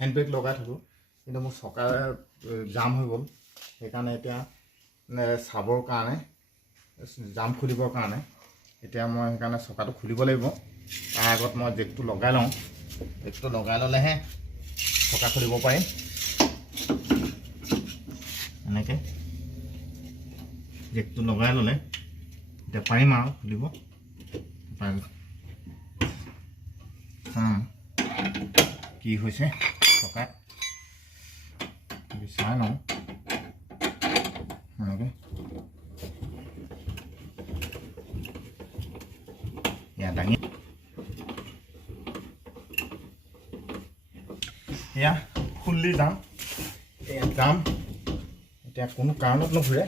Hand brake লগাই থাকোঁ, কিন্তু মোৰ চকাৰ জাম হৈ গ'ল। সেইকাৰণে এতিয়া চাবৰ কাৰণে জাম খুলিবৰ কাৰণে এতিয়া মই সেইকাৰণে চকাটো খুলিব লাগিব। তাৰ আগত মই জেকটো লগাই লওঁ। জেকটো লগাই ল'লেহে চকা খুলিব পাৰিম। এনেকৈ জেকটো লগাই ল'লে এতিয়া পাৰিম আৰু খুলিব। চাম কি হৈছে চকাত, চাই লওঁ। এনেকৈ এয়া দাঙি এয়া খুলি যাম। এয়া যাম এতিয়া কোনো কাৰণত নুঘূৰে।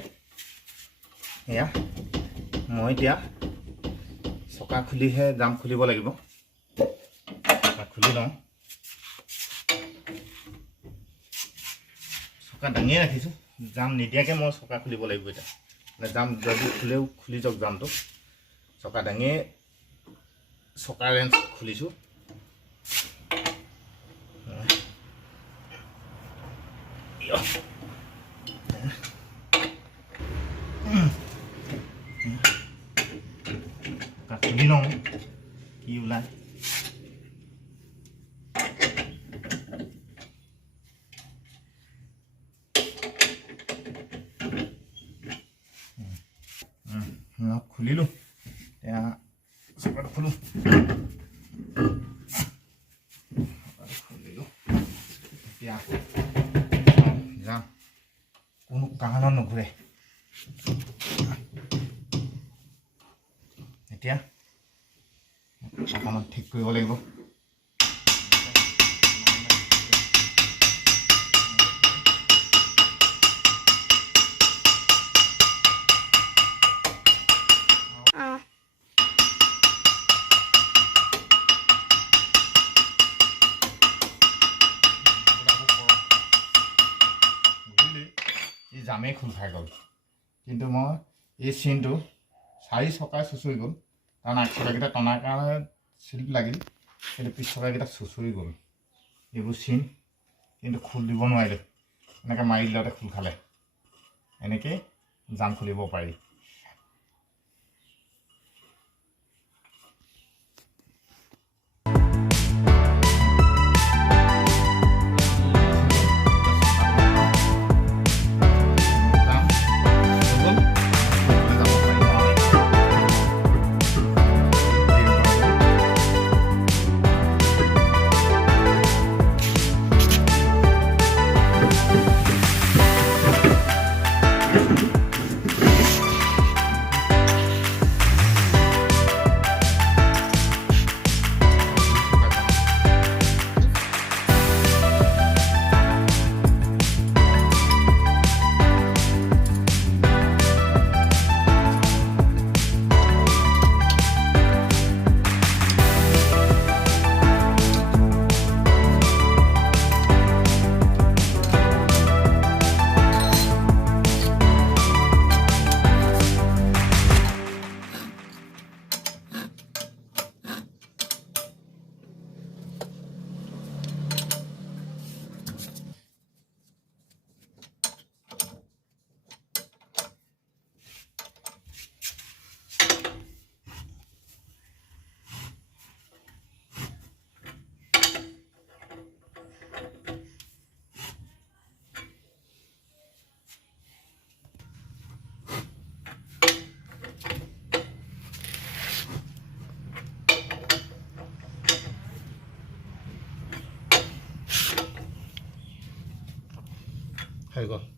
এয়া মই এতিয়া চকা খুলিহে জাম খুলিব লাগিব। চকা খুলি লওঁ। চকা দাঙিয়ে ৰাখিছোঁ, জাম নিদিয়াকৈ মই চকা খুলিব লাগিব। এতিয়া মানে জাম যদি খুলেও খুলি যাওক জামটো। চকা দাঙিয়ে চকা ৰেঞ্চ খুলিছোঁ। খুলি লওঁ কি ওলায়। খুলিলোঁ, এতিয়া চকাটো খোলোঁ। খুলিলোঁ, এতিয়া যাম, কোনো কাৰণত নুঘূৰে। এতিয়া অকণমান ঠিক কৰিব লাগিব। এই জামেই খোল খাই গ'ল, কিন্তু মই এই চেইনটো 4 চকাই চুচৰি গ'ল। কাৰণ আগ চকাকেইটা টনাৰ কাৰণে চিল্প লাগিল, কিন্তু পিছ চকাকেইটা চুচৰি গ'ল। এইবোৰ চেইন কিন্তু খোল দিব নোৱাৰিলে, এনেকৈ মাৰি দিলতে খোল খালে। এনেকৈয়ে জাম খুলিব পাৰি। হৈ গ'ল।